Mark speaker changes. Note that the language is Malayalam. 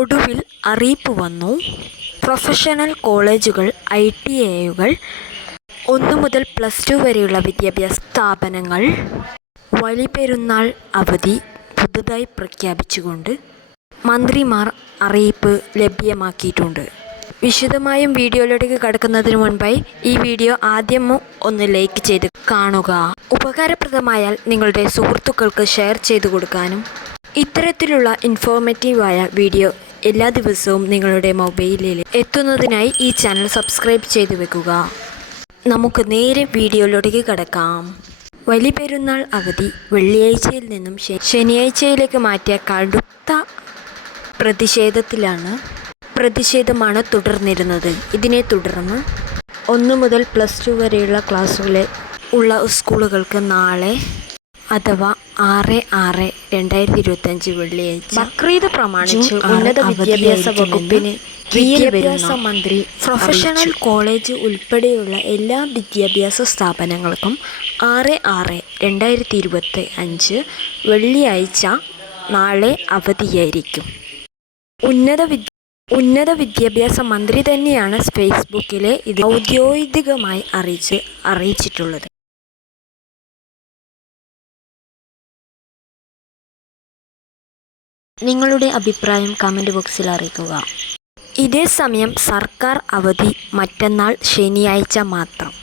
Speaker 1: ഒടുവിൽ അറിയിപ്പ് വന്നു. പ്രൊഫഷണൽ കോളേജുകൾ ഐ ടി എയുകൾ ഒന്നു മുതൽ പ്ലസ് ടു വരെയുള്ള വിദ്യാഭ്യാസ സ്ഥാപനങ്ങൾ വലിപ്പെരുന്നാൾ അവധി പുതുതായി പ്രഖ്യാപിച്ചുകൊണ്ട് മന്ത്രിമാർ അറിയിപ്പ് ലഭ്യമാക്കിയിട്ടുണ്ട്. വിശദമായും വീഡിയോയിലേക്ക് കടക്കുന്നതിന് മുൻപായി ഈ വീഡിയോ ആദ്യം ഒന്ന് ലൈക്ക് ചെയ്ത് കാണുക. ഉപകാരപ്രദമായാൽ നിങ്ങളുടെ സുഹൃത്തുക്കൾക്ക് ഷെയർ ചെയ്തു കൊടുക്കാനും. ഇത്തരത്തിലുള്ള ഇൻഫോർമേറ്റീവായ വീഡിയോ എല്ലാ ദിവസവും നിങ്ങളുടെ മൊബൈലിൽ എത്തുന്നതിനായി ഈ ചാനൽ സബ്സ്ക്രൈബ് ചെയ്തു വെക്കുക. നമുക്ക് നേരെ വീഡിയോയിലേക്ക് കടക്കാം. വലിയ പെരുന്നാൾ അവധി വെള്ളിയാഴ്ചയിൽ നിന്നും ശനിയാഴ്ചയിലേക്ക് മാറ്റിയ കടുത്ത പ്രതിഷേധത്തിലാണ് പ്രതിഷേധമാണ് തുടർന്നിരുന്നത്. ഇതിനെ തുടർന്ന് ഒന്ന് മുതൽ പ്ലസ് ടു വരെയുള്ള ക്ലാസ്സുകളെ ഉള്ള സ്കൂളുകൾക്ക് നാളെ അഥവാ ആറ് ആറ് രണ്ടായിരത്തി ഇരുപത്തഞ്ച് വെള്ളിയാഴ്ച ബക്രീദ് പ്രമാണിച്ച് ഉന്നത വിദ്യാഭ്യാസ വകുപ്പിന്
Speaker 2: വിദ്യാഭ്യാസ
Speaker 1: മന്ത്രി പ്രൊഫഷണൽ കോളേജ് ഉൾപ്പെടെയുള്ള എല്ലാ വിദ്യാഭ്യാസ സ്ഥാപനങ്ങൾക്കും ആറ് ആറ് രണ്ടായിരത്തി ഇരുപത്തി അഞ്ച് വെള്ളിയാഴ്ച നാളെ അവധിയായിരിക്കും. ഉന്നത വിദ്യ ഉന്നത വിദ്യാഭ്യാസ മന്ത്രി തന്നെയാണ് ഫേസ്ബുക്കിലെ ഇത് ഔദ്യോഗികമായി അറിയിച്ച് അറിയിച്ചിട്ടുള്ളത്. നിങ്ങളുടെ അഭിപ്രായം കമന്റ് ബോക്സിൽ അറിയിക്കുക. ഇതേ സമയം സർക്കാർ അവധി മറ്റന്നാൾ ശനിയാഴ്ച മാത്രം.